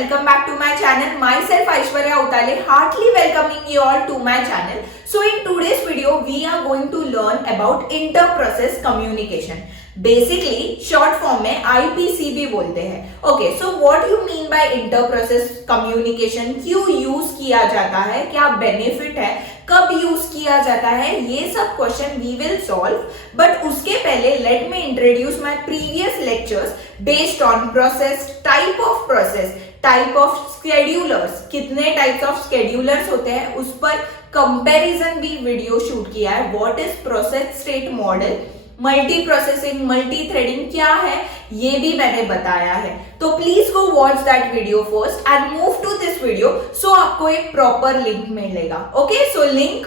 welcome back to my channel. Myself Aishwarya Utale, heartily welcoming you all to my channel. So in today's video, we are going to learn about inter-process communication. Basically, short form में IPC भी बोलते हैं. Okay, so what you mean by inter-process communication? क्यों use किया जाता है? क्या benefit है? कब यूज किया जाता है? ये सब question we will solve. But उसके पहले let me introduce my previous lectures based on process, type of process, type of schedulers, कितने टाइप्स ऑफ स्केड्यूलर्स होते हैं उस पर कंपैरिजन भी वीडियो शूट किया है. What is process state model, multi processing, multi threading क्या है ये भी मैंने बताया है. तो please go watch that video first and move to this video. So आपको एक प्रॉपर लिंक मिलेगा. ओके, सो लिंक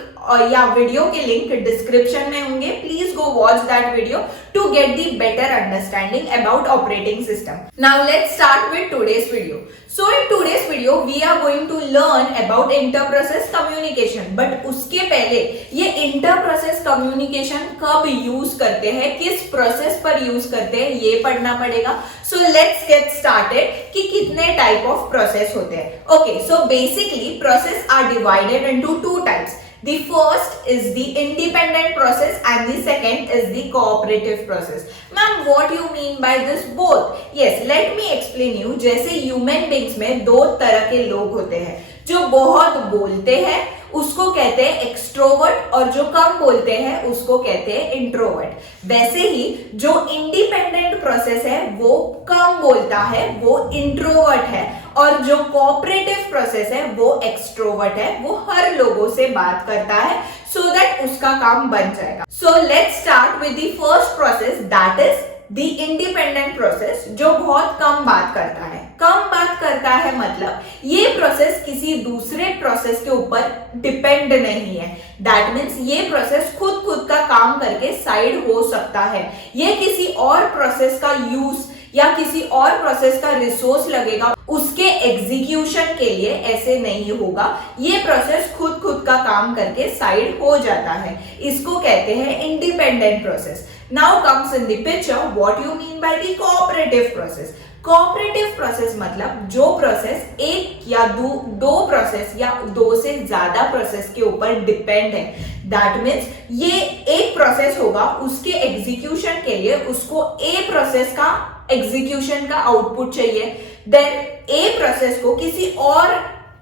या वीडियो के लिंक डिस्क्रिप्शन में होंगे. Please go watch that video to get the better understanding about operating system. Now let's start with today's video. So in today's video we are going to learn about inter process communication. But उसके पहले ये inter process communication कब use करते हैं, किस process पर use करते हैं ये पढ़ना पड़ेगा. सो लेट्स गेट स्टार्टेड कि कितने टाइप ऑफ प्रोसेस होते हैं. Okay, so basically process are divided into two types. The first is the independent process and the second is the cooperative process. Ma'am, what you mean by this both? Yes, let me explain you. जैसे human beings में दो तरह के लोग होते हैं. जो बहुत बोलते हैं उसको कहते हैं एक्सट्रोवर्ट और जो कम बोलते हैं उसको कहते हैं इंट्रोवर्ट. वैसे ही जो इंडिपेंडेंट प्रोसेस है वो कम बोलता है, वो इंट्रोवर्ट है, और जो कोऑपरेटिव प्रोसेस है वो एक्सट्रोवर्ट है, वो हर लोगों से बात करता है सो दैट उसका काम बन जाएगा. So let's start with the first process, that is the independent process, जो बहुत कम बात करता है. कम बात करता है मतलब ये प्रोसेस किसी दूसरे प्रोसेस के ऊपर डिपेंड नहीं है. दैट मीन्स ये प्रोसेस खुद का काम करके साइड हो सकता है. ये किसी और प्रोसेस का यूज या किसी और प्रोसेस का रिसोर्स लगेगा उसके एग्जीक्यूशन के लिए, ऐसे नहीं होगा. ये प्रोसेस खुद का काम करके साइड हो जाता है. इसको कहते हैं independent process. Now comes in the picture what you mean by the cooperative process. Cooperative process मतलब जो प्रोसेस एक या दो प्रोसेस या दो से ज्यादा प्रोसेस के ऊपर डिपेंड है. दैट मीन्स ये एक प्रोसेस होगा, उसके एग्जीक्यूशन के लिए उसको ए प्रोसेस का एग्जीक्यूशन का आउटपुट चाहिए, देन ए प्रोसेस को किसी और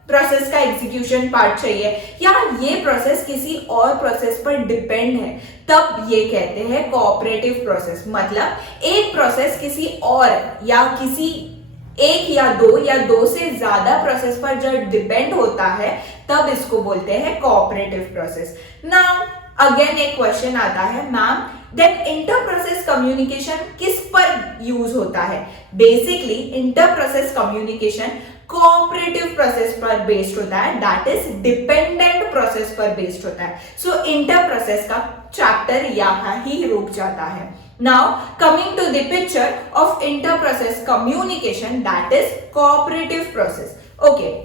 प्रोसेस का एग्जीक्यूशन पार्ट चाहिए, या ये प्रोसेस किसी और प्रोसेस पर डिपेंड है, तब ये कहते हैं कोऑपरेटिव प्रोसेस. मतलब एक प्रोसेस किसी और या किसी एक या दो से ज्यादा प्रोसेस पर जब डिपेंड होता है तब इसको बोलते हैं कोऑपरेटिव प्रोसेस. नाउ अगेन एक क्वेश्चन आता है, ma'am then inter process communication किस पर यूज होता है. Basically inter process communication cooperative process पर बेस्ड होता है, दैट इज डिपेंडेंट प्रोसेस पर बेस्ड होता है. सो इंटर प्रोसेस का चैप्टर यहाँ ही रुक जाता है. Now coming to the picture of inter process communication, that is cooperative process. Okay,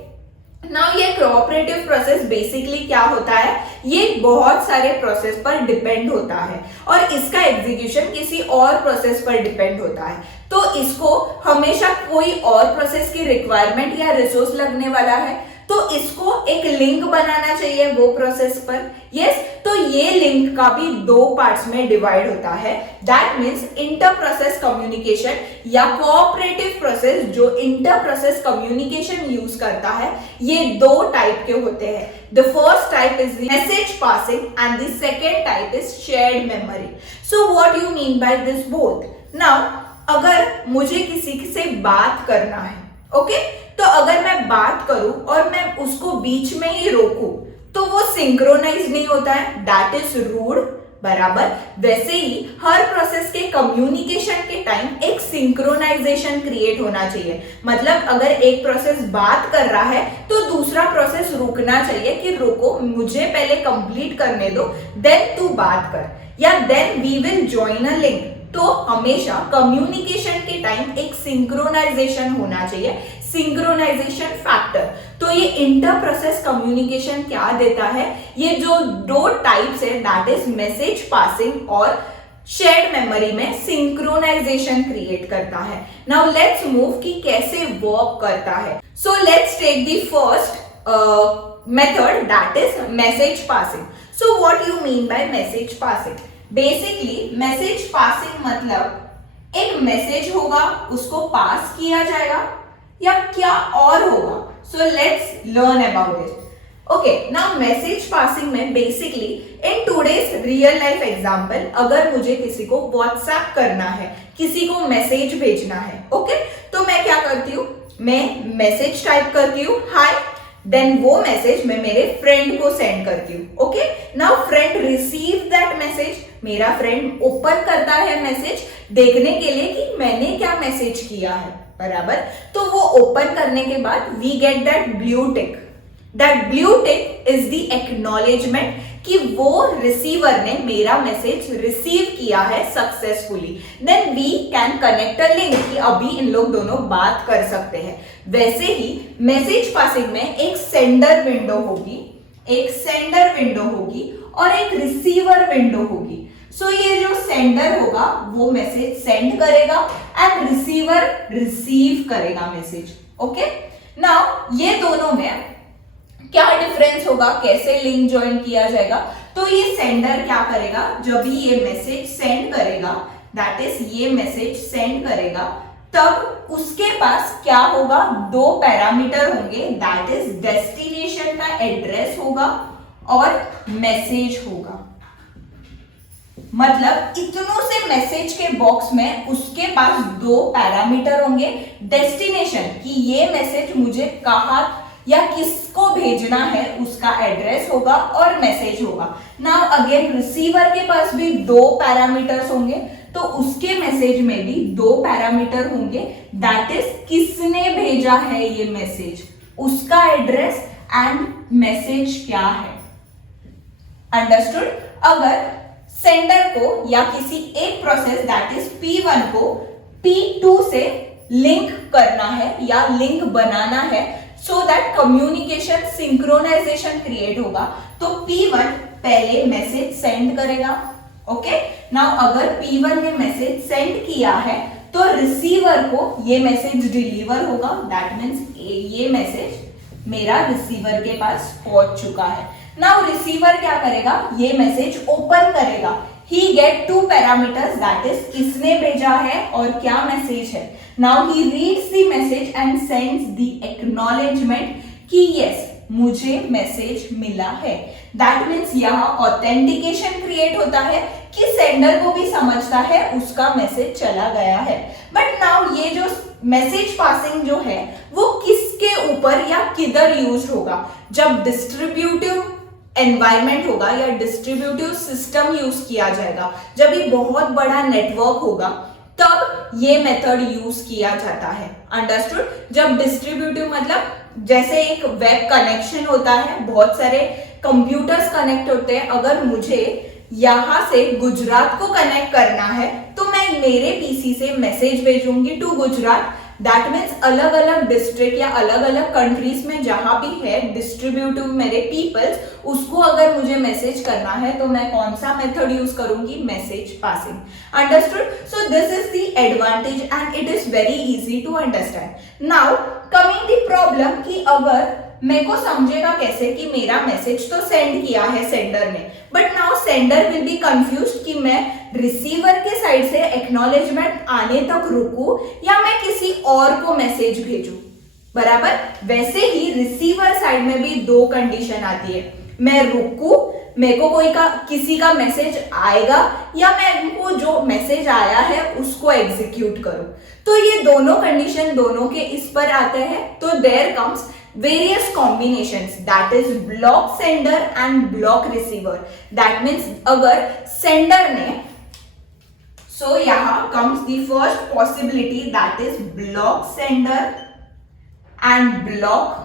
now ये कोऑपरेटिव प्रोसेस बेसिकली क्या होता है, ये बहुत सारे प्रोसेस पर डिपेंड होता है और इसका एग्जीक्यूशन किसी और प्रोसेस पर डिपेंड होता है. तो इसको हमेशा कोई और प्रोसेस की रिक्वायरमेंट या रिसोर्स लगने वाला है, तो इसको एक लिंक बनाना चाहिए वो प्रोसेस पर. यस, तो ये लिंक का भी दो पार्ट्स में डिवाइड होता है. That means inter process communication या कोऑपरेटिव प्रोसेस जो इंटर प्रोसेस कम्युनिकेशन यूज करता है, ये दो टाइप के होते हैं. The first type is message passing and the second type is shared memory. So what you mean by this both. Now अगर मुझे किसी से बात करना है, ओके, तो अगर मैं बात करूं और मैं उसको बीच में ही रोकूं तो वो सिंक्रोनाइज नहीं होता है, दैट इज रूड. बराबर वैसे ही हर प्रोसेस के कम्युनिकेशन के टाइम एक सिंक्रोनाइजेशन क्रिएट होना चाहिए. मतलब अगर एक प्रोसेस बात कर रहा है तो दूसरा प्रोसेस रुकना चाहिए कि रुको, मुझे पहले कंप्लीट करने दो, देन तू बात कर, या then we will join a link. तो हमेशा कम्युनिकेशन के टाइम एक सिंक्रोनाइजेशन होना चाहिए, सिंक्रोनाइजेशन फैक्टर. तो ये इंटर प्रोसेस कम्युनिकेशन क्या देता है, ये जो दो टाइप्स है दैट इज मैसेज पासिंग और शेयर्ड मेमोरी में सिंक्रोनाइजेशन क्रिएट करता है। नाउ लेट्स मूव कि कैसे वर्क करता है। So let's take the first method that is message passing. So what you mean by message passing? Basically message passing मतलब एक मैसेज होगा, उसको पास किया जाएगा, या क्या और होगा? So let's learn about it. Okay, now message passing में basically in today's real life example, अगर मुझे किसी को व्हाट्सएप करना है, किसी को मैसेज भेजना है, ओके, तो मैं क्या करती हूँ, मैं मैसेज टाइप करती हूँ हाय, देन वो मैसेज मैं मेरे फ्रेंड को सेंड करती हूँ। Okay, now friend receive that message, मेरा फ्रेंड ओपन करता है मैसेज देखने के लिए कि मैंने क्या मैसेज किया है, बराबर। तो वो ओपन करने के बाद we get that blue tick. That blue tick is the acknowledgement कि वो रिसीवर ने मेरा मैसेज रिसीव किया है successfully. Then we can connect a link कि अभी इन लोग दोनों बात कर सकते हैं। वैसे ही मैसेज पासिंग में एक सेंडर विंडो होगी, एक सेंडर विंडो होगी और एक रिसीवर विंडो होगी। सो ये जो सेंडर होगा वो मैसेज सेंड करेगा एंड रिसीवर रिसीव करेगा मैसेज। ओके, नाउ ये दोनों में क्या डिफरेंस होगा, कैसे लिंक ज्वाइन किया जाएगा? तो ये सेंडर क्या करेगा, जब भी ये मैसेज सेंड करेगा, दैट इज ये मैसेज सेंड करेगा, तब उसके पास क्या होगा, दो पैरामीटर होंगे, दैट इज डेस्टिनेशन का एड्रेस होगा और मैसेज होगा। मतलब इतनों से मैसेज के बॉक्स में उसके पास दो पैरामीटर होंगे, डेस्टिनेशन कि ये मैसेज मुझे कहाँ या किसको भेजना है उसका एड्रेस होगा और मैसेज होगा। नाउ अगेन रिसीवर के पास भी दो पैरामीटर्स होंगे, तो उसके मैसेज में भी दो पैरामीटर होंगे, दैट इज किसने भेजा है ये मैसेज, उसका एड्रेस एंड मैसेज क्या है। अंडरस्टूड? अगर सेंडर को या किसी एक प्रोसेस दैट इज P1 को P2 से लिंक करना है या लिंक बनाना है so that communication synchronization create होगा, तो P1 पहले मैसेज सेंड करेगा। ओके, नाउ अगर P1 ने मैसेज सेंड किया है तो रिसीवर को ये मैसेज डिलीवर होगा, दैट मीन्स ये मैसेज मेरा रिसीवर के पास पहुंच चुका है। नाउ रिसीवर क्या करेगा, ये मैसेज ओपन करेगा, he get two parameters, that is किसने भेजा है और क्या मैसेज है। Now he reads the message and sends the acknowledgement कि yes मुझे मैसेज मिला है। That means यहाँ ऑथेंटिकेशन क्रिएट होता है कि सेंडर को भी समझता है उसका मैसेज चला गया है। बट नाउ ये जो मैसेज पासिंग जो है वो किसके ऊपर या किधर यूज होगा, जब डिस्ट्रीब्यूटिव एनवायरमेंट होगा या डिस्ट्रीब्यूटिव सिस्टम यूज किया जाएगा, जब ये बहुत बड़ा नेटवर्क होगा तब ये मेथड यूज किया जाता है। अंडरस्टूड? जब डिस्ट्रीब्यूटिव मतलब जैसे एक वेब कनेक्शन होता है, बहुत सारे कंप्यूटर्स कनेक्ट होते हैं, अगर मुझे यहां से गुजरात को कनेक्ट करना है तो मैं मेरे पीसी से मैसेज भेजूंगी टू गुजरात। दैट मीन्स अलग अलग डिस्ट्रिक्ट या अलग अलग कंट्रीज में जहां भी है डिस्ट्रीब्यूटिव मेरे पीपल्स, उसको अगर मुझे मैसेज करना है तो मैं कौन सा मेथड यूज करूंगी, message passing. Understood? So this is the advantage and it is very easy to understand. Now coming the problem कि अगर मेरे को समझेगा कैसे कि मेरा मैसेज तो सेंड किया है सेंडर ने, but now sender will be confused कि मैं रिसीवर के साइड से एक्नॉलेजमेंट आने तक रुकूं या मैं किसी और को मैसेज भेजूं, बराबर। वैसे ही रिसीवर साइड में भी दो कंडीशन आती है, मैं रुकूं, मेरे को किसी का मैसेज आएगा या मैं को जो मैसेज आया है उसको एग्जीक्यूट करूं। तो ये दोनों कंडीशन दोनों के इस पर आते हैं, तो there comes various combinations, that is block sender and block receiver. That means अगर sender ने, so यहाँ comes the first possibility, that is block sender and block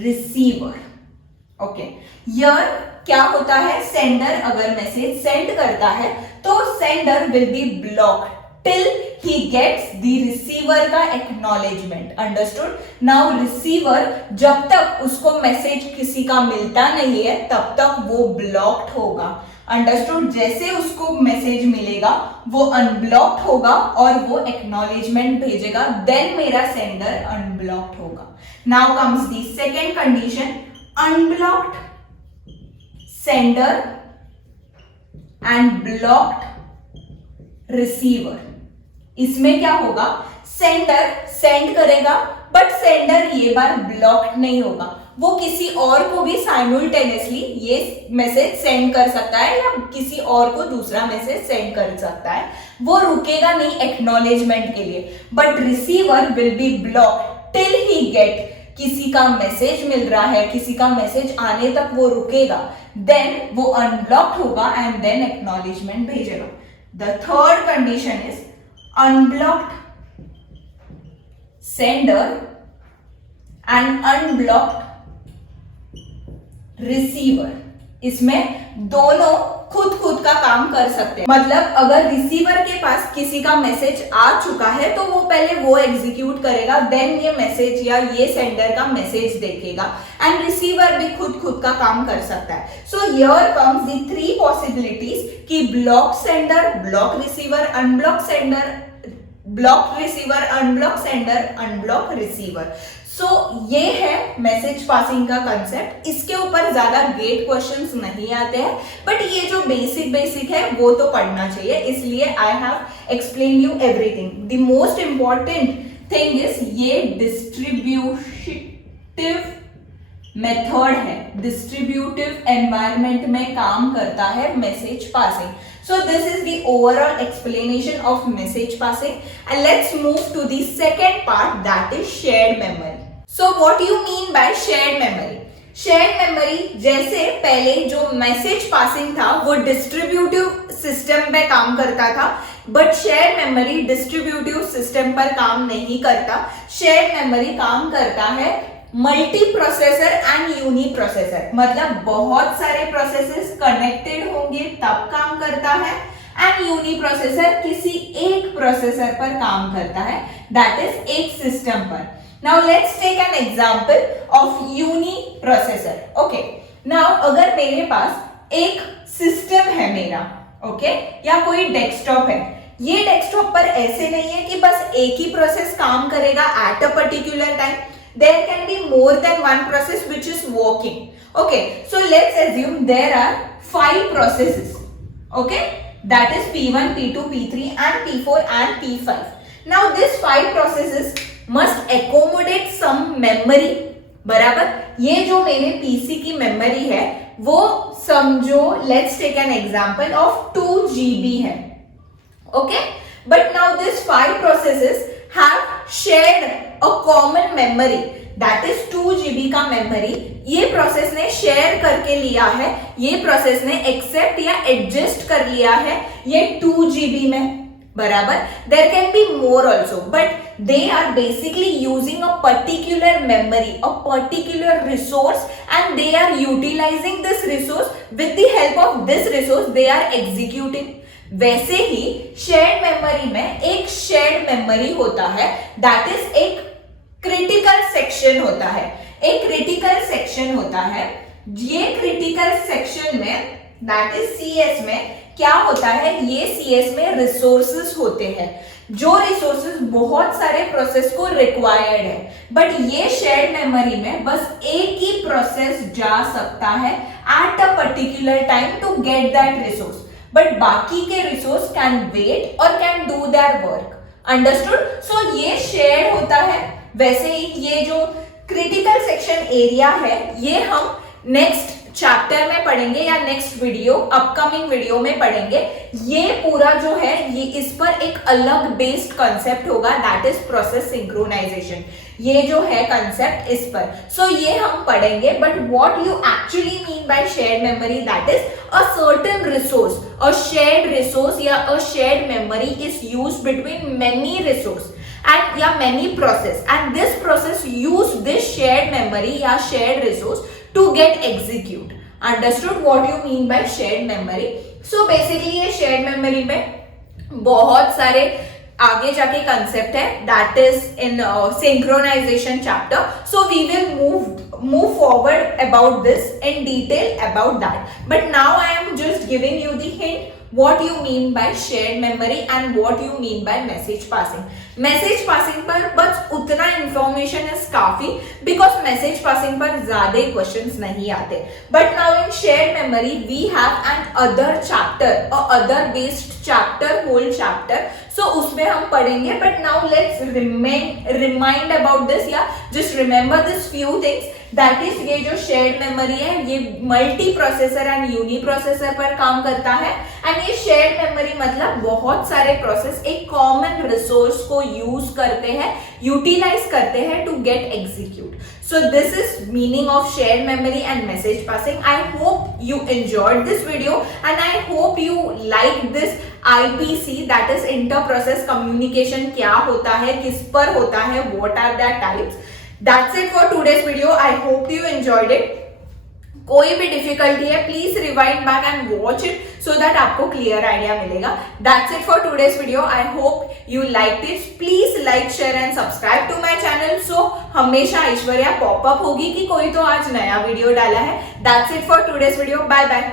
receiver. Okay, here क्या होता है, sender अगर मैसेज सेंड करता है तो sender will be blocked till he gets the receiver का acknowledgement. Understood? Now receiver जब तक उसको मैसेज किसी का मिलता नहीं है तब तक वो blocked होगा। अंडरस्टूड? जैसे उसको मैसेज मिलेगा वो अनब्लॉक्ड होगा और वो एक्नॉलेजमेंट भेजेगा, देन मेरा सेंडर अनब्लॉक्ड होगा. Now comes the second condition, unblocked sender and blocked receiver. इसमें क्या होगा, सेंडर सेंड करेगा बट सेंडर ये बार ब्लॉक्ड नहीं होगा, वो किसी और को भी साइमल्टेनियसली ये मैसेज सेंड कर सकता है या किसी और को दूसरा मैसेज सेंड कर सकता है, वो रुकेगा नहीं एक्नॉलेजमेंट के लिए. But receiver will be blocked till he get, किसी का मैसेज मिल रहा है, किसी का मैसेज आने तक वो रुकेगा, देन वो अनब्लॉक्ड होगा एंड देन एक्नॉलेजमेंट भेजेगा. The third condition is unblocked sender and unblocked receiver. इसमें दोनों खुद का काम कर सकते हैं. मतलब अगर रिसीवर के पास किसी का मैसेज आ चुका है तो वो पहले वो एग्जीक्यूट करेगा, देन ये मैसेज या ये सेंडर का मैसेज देखेगा, एंड रिसीवर भी खुद का काम कर सकता है. So here comes the three possibilities कि block sender, block receiver, unblock sender, block receiver, unblock sender, unblock receiver. So ये है मैसेज पासिंग का कंसेप्ट. इसके ऊपर ज्यादा गेट क्वेश्चंस नहीं आते हैं, बट ये जो बेसिक है वो तो पढ़ना चाहिए, इसलिए I have explain you everything. The most important thing is ये डिस्ट्रीब्यूटिव मेथड है, डिस्ट्रीब्यूटिव एनवायरमेंट में काम करता है message passing. So this is the overall explanation of message passing, and let's move to the second part, that is shared memory. So what do you mean by shared memory? Shared memory जैसे पहले जो message passing था वो distributive system पे काम करता था, but share memory distributive system पर काम नहीं करता. शेयर मेमोरी काम करता है multi processor and uni processor, मतलब बहुत सारे प्रोसेसेस कनेक्टेड होंगे तब काम करता है, एंड यूनी प्रोसेसर किसी एक प्रोसेसर पर काम करता है, दैट इज एक सिस्टम पर. Now let's take an example of uni processor. Okay, now अगर मेरे पास एक सिस्टम है मेरा, ओके, या कोई डेस्कटॉप है, ये डेस्कटॉप पर ऐसे नहीं है कि बस एक ही प्रोसेस काम करेगा eight a particular time. There can be more than one process which is working. Okay, so let's assume there are 5 processes. Okay, that is P1, P2, P3 and P4 and P5. Now these 5 processes must accommodate some memory. बराबर, ये जो मेरे PC की memory है वो समझो let's take an example of 2 GB है. Okay, but now these 5 processes have shared a common memory, that is 2 GB का मेमोरी ये प्रोसेस ने शेयर करके लिया है, ये प्रोसेस ने एक्सेप्ट या एडजस्ट कर लिया है ये 2 GB में. बराबर, there can be more also, but they are basically using a particular memory, a particular resource, and they are utilizing this resource. With the help of this resource they are executing. वैसे ही shared memory में एक shared memory होता है, that is एक critical section होता है. एक क्रिटिकल सेक्शन होता है, ये क्रिटिकल सेक्शन में दैट इज CS में क्या होता है, ये CS में रिसोर्सेस होते हैं, जो रिसोर्सेस बहुत सारे प्रोसेस को रिक्वायर्ड है, बट ये शेयर्ड मेमोरी में बस एक ही प्रोसेस जा सकता है at a particular time to get that resource, but बाकी के रिसोर्स कैन वेट और can do their work. Understood? So ये शेयर होता है. वैसे ही ये जो क्रिटिकल सेक्शन एरिया है ये हम नेक्स्ट चैप्टर में पढ़ेंगे या नेक्स्ट वीडियो, अपकमिंग वीडियो में पढ़ेंगे. ये पूरा जो है ये इस पर एक अलग बेस्ड कंसेप्ट होगा, दैट इज प्रोसेस सिंक्रोनाइजेशन. ये जो है कंसेप्ट इस पर, सो ये हम पढ़ेंगे. But what you actually mean by shared memory, that is a certain resource, a shared resource या a shared memory is used between many resource and yeah many process, and this process use this shared memory या shared resource to get execute. Understood what you mean by shared memory? So basically ये shared memory में बहुत सारे आगे जाके concept है, that is in synchronization chapter. So we will move move forward about this in detail about that. But now I am just giving you the hint what you mean by shared memory and what you mean by message passing. Message passing पर बस उतना information is काफी, because message passing पर ज्यादा questions नहीं आते. But now in shared memory we have an other chapter, other based chapter, whole chapter. So उसमें हम पढ़ेंगे. But now let's remind about this, या just remember this few things. That is ये जो शेयर्ड मेमोरी है ये multi processor and uni processor पर काम करता है. एंड ये शेयर्ड मेमोरी मतलब बहुत सारे प्रोसेस एक कॉमन रिसोर्स को यूज करते हैं, यूटिलाइज करते हैं to get execute. So this is meaning of shared memory and message passing. I hope you enjoyed this video and I hope you like this IPC, that is inter-process communication. क्या होता है, किस पर होता है, what are the types. That's it for today's video. I hope you enjoyed it. कोई भी difficulty है please rewind back and watch it so that आपको क्लियर आइडिया मिलेगा. That's it for today's video. I hope you like it. Please like, share and subscribe to my channel. So हमेशा Aishwarya popup होगी कि कोई तो आज नया वीडियो डाला है. That's it for today's video. Bye bye.